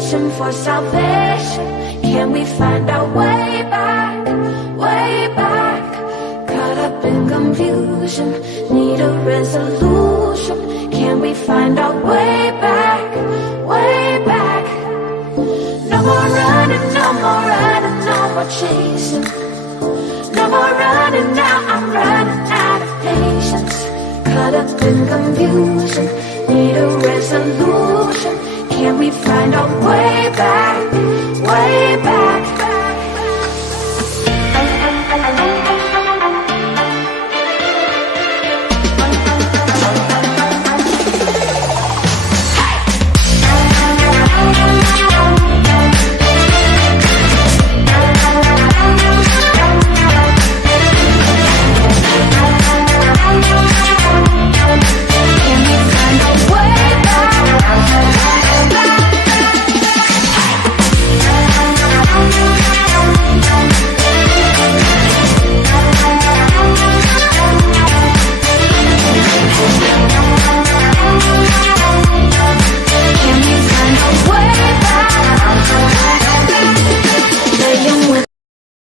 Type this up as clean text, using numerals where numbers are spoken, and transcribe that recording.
searching for salvation. Can we find our way back, way back? Caught up in confusion, need a resolution. Can we find our way back, way back? No more running, no more running, no more chasing. No more running now, I'm running out of patience. Caught up in confusion, need a resolution. Can we find our way back, way back?